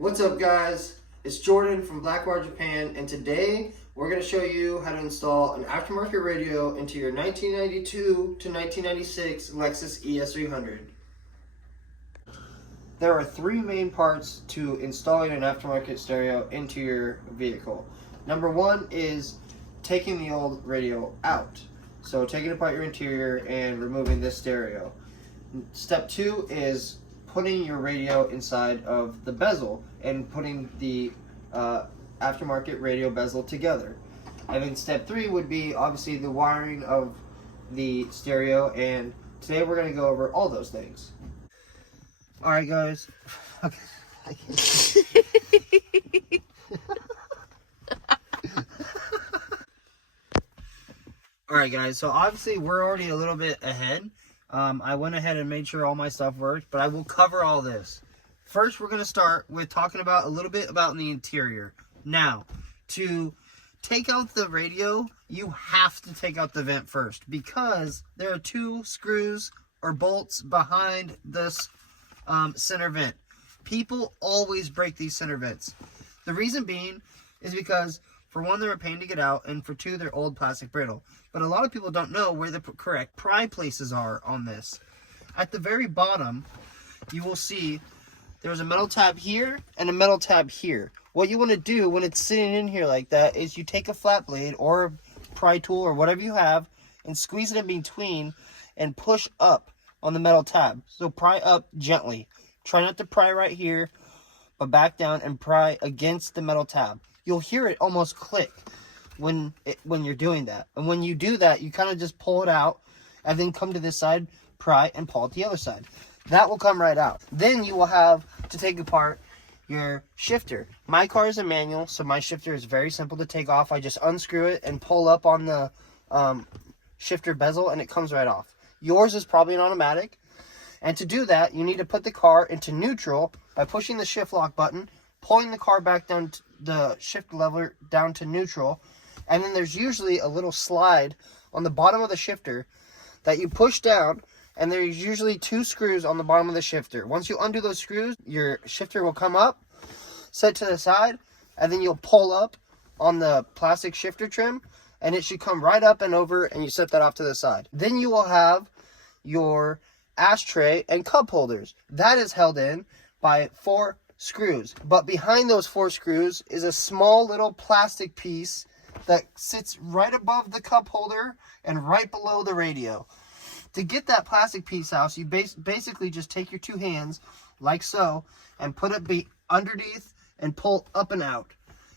What's up, guys? It's Jordan from Blackwater, Japan, and today we're going to show you how to install an aftermarket radio into your 1992 to 1996 Lexus ES300. There are three main parts to installing an aftermarket stereo into your vehicle. Number one is taking the old radio out. So taking apart your interior and removing this stereo. Step two is putting your radio inside of the bezel and putting the aftermarket radio bezel together. And then step three would be obviously the wiring of the stereo, and today we're going to go over all those things. Alright, guys. Alright, guys, so obviously we're already a little bit ahead. I went ahead and made sure all my stuff worked, but I will cover all this. First, we're going to start with talking about a little bit about the interior. Now, to take out the radio, you have to take out the vent first, because there are two screws or bolts behind this center vent. People always break these center vents. The reason being is because, for one, they're a pain to get out, and for two, they're old plastic brittle. But a lot of people don't know where the correct pry places are on this. At the very bottom, you will see there's a metal tab here and a metal tab here. What you want to do when it's sitting in here like that is you take a flat blade or a pry tool or whatever you have and squeeze it in between and push up on the metal tab. So pry up gently. Try not to pry right here, but back down and pry against the metal tab. You'll hear it almost click when you're doing that. And when you do that, you kind of just pull it out and then come to this side, pry, and pull it the other side. That will come right out. Then you will have to take apart your shifter. My car is a manual, so my shifter is very simple to take off. I just unscrew it and pull up on the shifter bezel, and it comes right off. Yours is probably an automatic. And to do that, you need to put the car into neutral by pushing the shift lock button, pulling the car back down to the shift lever down to neutral, and then there's usually a little slide on the bottom of the shifter that you push down, and there's usually two screws on the bottom of the shifter. Once you undo those screws, your shifter will come up, set to the side, and then you'll pull up on the plastic shifter trim, and it should come right up and over, and you set that off to the side. Then you will have your ashtray and cup holders. That is held in by 4 screws, but behind those 4 screws is a small little plastic piece that sits right above the cup holder and right below the radio. To get that plastic piece out, you basically just take your 2 hands like so and put it underneath and pull up and out,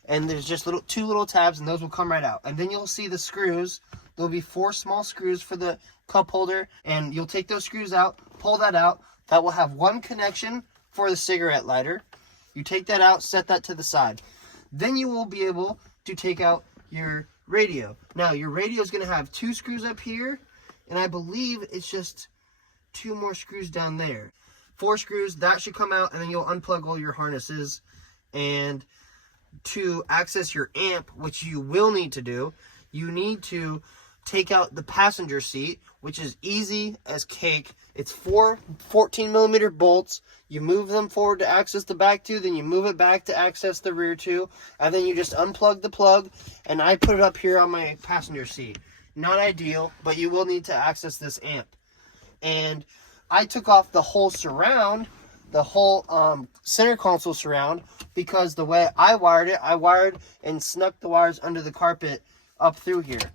and there's just 2 little tabs, and those will come right out. And then you'll see the screws. There'll be 4 small screws for the cup holder, and you'll take those screws out, pull that out. That will have 1 connection for the cigarette lighter. You take that out, set that to the side. Then you will be able to take out your radio. Now, your radio is going to have 2 screws up here, and I believe it's just 2 more screws down there. 4 screws, that should come out, and then you'll unplug all your harnesses. And to access your amp, which you will need to do, you need to take out the passenger seat, which is easy as cake. It's 4 14-millimeter bolts. You move them forward to access the back 2, then you move it back to access the rear 2, and then you just unplug the plug, and I put it up here on my passenger seat. Not ideal, but you will need to access this amp. And I took off the whole surround, the whole center console surround, because the way I wired it, I wired and snuck the wires under the carpet up through here.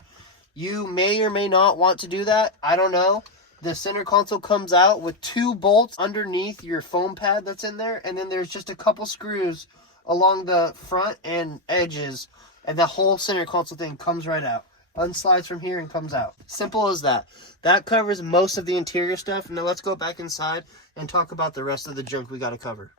You may or may not want to do that. I don't know. The center console comes out with 2 bolts underneath your foam pad that's in there, and then there's just a couple screws along the front and edges, and the whole center console thing comes right out. Unslides from here and comes out. Simple as that. That covers most of the interior stuff. Now let's go back inside and talk about the rest of the junk we got to cover.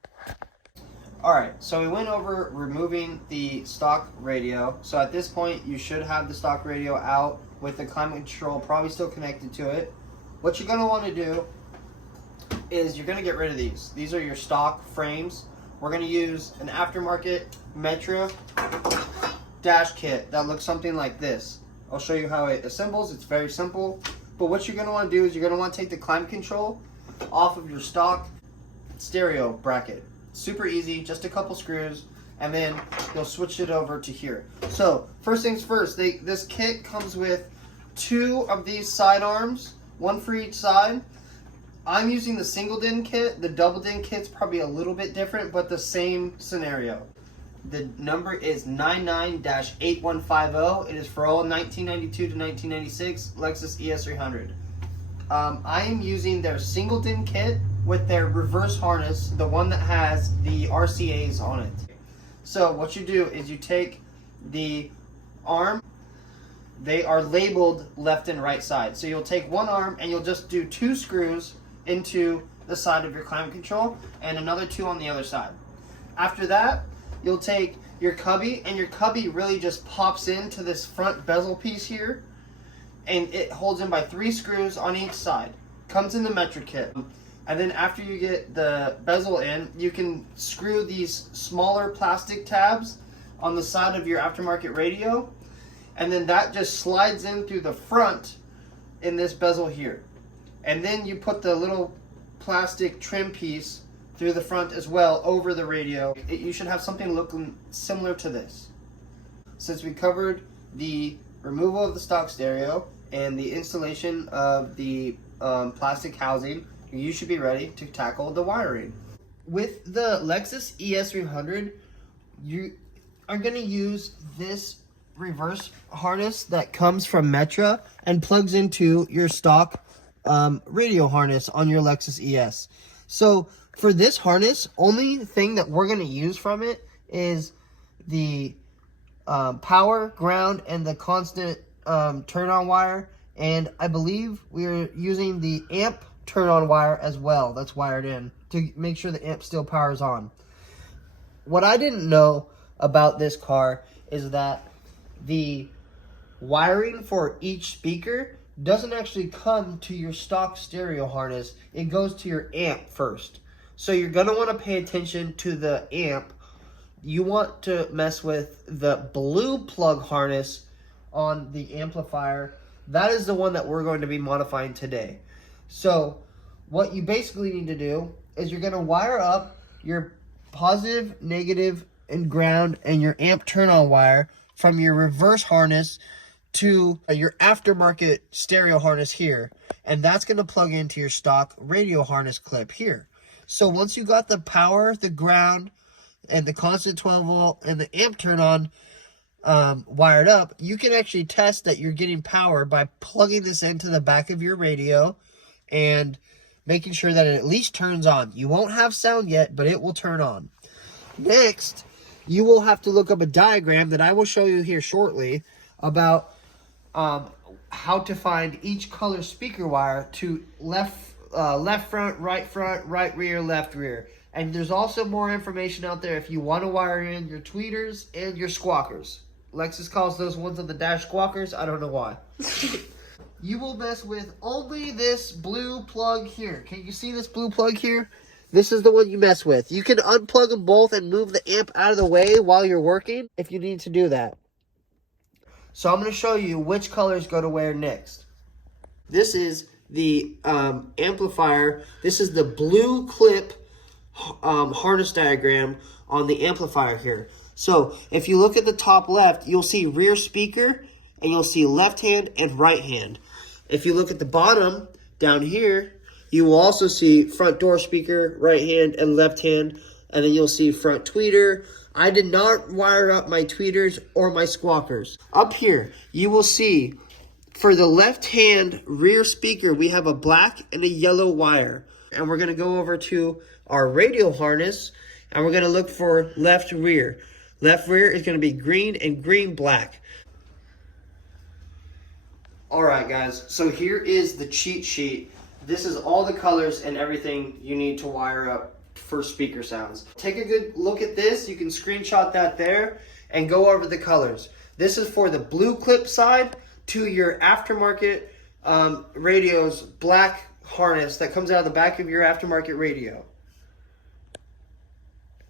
Alright, so we went over removing the stock radio. So at this point, you should have the stock radio out with the climate control probably still connected to it. What you're going to want to do is you're going to get rid of these. These are your stock frames. We're going to use an aftermarket Metra dash kit that looks something like this. I'll show you how it assembles. It's very simple. But what you're going to want to do is you're going to want to take the climate control off of your stock stereo bracket. Super easy, just a couple screws, and then you'll switch it over to here. So first things first, this kit comes with 2 of these side arms, 1 for each side. I'm using the single DIN kit. The double DIN kit's probably a little bit different, but the same scenario. The number is 99-8150. It is for all 1992 to 1996 Lexus ES300. I am using their single DIN kit with their reverse harness, the one that has the RCAs on it. So what you do is you take the arm. They are labeled left and right side. So you'll take one arm and you'll just do 2 screws into the side of your climate control and another 2 on the other side. After that, you'll take your cubby, and your cubby really just pops into this front bezel piece here, and it holds in by 3 screws on each side. Comes in the metric kit. And then after you get the bezel in, you can screw these smaller plastic tabs on the side of your aftermarket radio, and then that just slides in through the front in this bezel here. And then you put the little plastic trim piece through the front as well over the radio. You should have something looking similar to this. Since we covered the removal of the stock stereo and the installation of the plastic housing, you should be ready to tackle the wiring. With the Lexus ES300, you are going to use this reverse harness that comes from Metra and plugs into your stock radio harness on your Lexus ES. So for this harness, only thing that we're going to use from it is the power, ground, and the constant turn-on wire. And I believe we're using the amp turn-on wire as well that's wired in to make sure the amp still powers on. What I didn't know about this car is that the wiring for each speaker doesn't actually come to your stock stereo harness. It goes to your amp first. So you're going to want to pay attention to the amp. You want to mess with the blue plug harness on the amplifier. That is the one that we're going to be modifying today. So what you basically need to do is you're going to wire up your positive, negative, and ground and your amp turn-on wire from your reverse harness to your aftermarket stereo harness here, and that's going to plug into your stock radio harness clip here. So once you got the power, the ground, and the constant 12 volt and the amp turn on wired up, you can actually test that you're getting power by plugging this into the back of your radio and making sure that it at least turns on. You won't have sound yet, but it will turn on. Next, you will have to look up a diagram that I will show you here shortly about how to find each color speaker wire to left front, right rear, left rear. And there's also more information out there if you want to wire in your tweeters and your squawkers. Lexus calls those ones on the dash squawkers. I don't know why. You will mess with only this blue plug here. Can you see this blue plug here? This is the one you mess with. You can unplug them both and move the amp out of the way while you're working if you need to do that. So I'm going to show you which colors go to where next. This is the amplifier. This is the blue clip harness diagram on the amplifier here. So if you look at the top left, you'll see rear speaker and you'll see left hand and right hand. If you look at the bottom down here, you will also see front door speaker, right hand and left hand, and then you'll see front tweeter. I did not wire up my tweeters or my squawkers. Up here, you will see for the left hand rear speaker, we have a black and a yellow wire. And we're going to go over to our radio harness, and we're going to look for left rear. Left rear is going to be green and green black. Alright guys, so here is the cheat sheet. This is all the colors and everything you need to wire up for speaker sounds. Take a good look at this. You can screenshot that there and go over the colors. This is for the blue clip side to your aftermarket radio's black harness that comes out of the back of your aftermarket radio.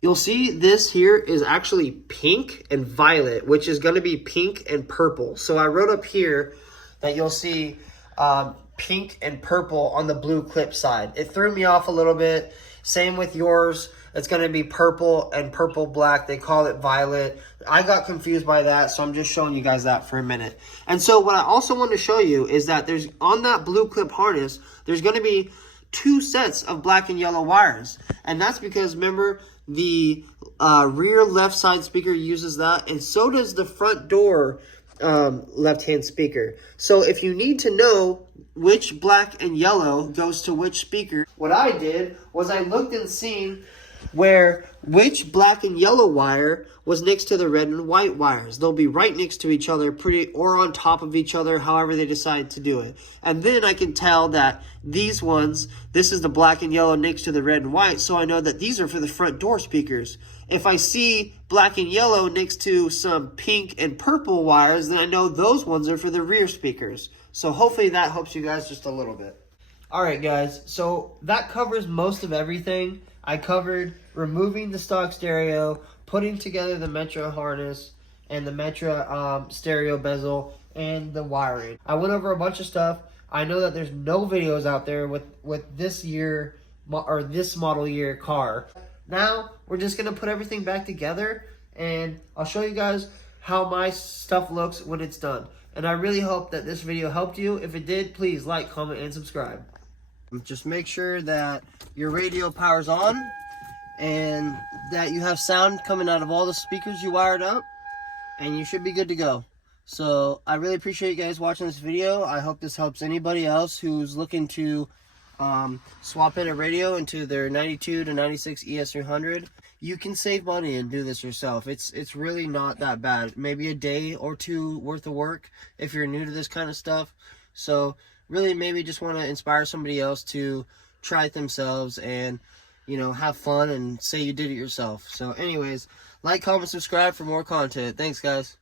You'll see this here is actually pink and violet, which is going to be pink and purple. So I wrote up here that you'll see pink and purple on the blue clip side. It threw me off a little bit. Same with yours. it's going to be purple and purple black. They call it violet. I got confused by that, so I'm just showing you guys that for a minute. And so what I also want to show you is that there's on that blue clip harness, there's going to be 2 sets of black and yellow wires. And that's because, remember, the rear left side speaker uses that, and so does the front door left-hand speaker. So if you need to know which black and yellow goes to which speaker, what I did was I looked and seen which black and yellow wire was next to the red and white wires. They'll be right next to each other, or on top of each other, however they decide to do it. And then I can tell that these ones, this is the black and yellow next to the red and white, so I know that these are for the front door speakers. If I see black and yellow next to some pink and purple wires, then I know those ones are for the rear speakers. So hopefully that helps you guys just a little bit. Alright guys, so that covers most of everything. I covered removing the stock stereo, putting together the Metra harness, and the Metra stereo bezel, and the wiring. I went over a bunch of stuff. I know that there's no videos out there with this year, or this model year car. Now, we're just going to put everything back together, and I'll show you guys how my stuff looks when it's done. And I really hope that this video helped you. If it did, please like, comment, and subscribe. Just make sure that your radio power's on and that you have sound coming out of all the speakers you wired up, and you should be good to go. So I really appreciate you guys watching this video. I hope this helps anybody else who's looking to swap in a radio into their 92 to 96 ES300. You can save money and do this yourself. It's really not that bad. Maybe a day or 2 worth of work if you're new to this kind of stuff. So really maybe just want to inspire somebody else to try it themselves and, you know, have fun and say you did it yourself. So anyways, like, comment, subscribe for more content. Thanks guys.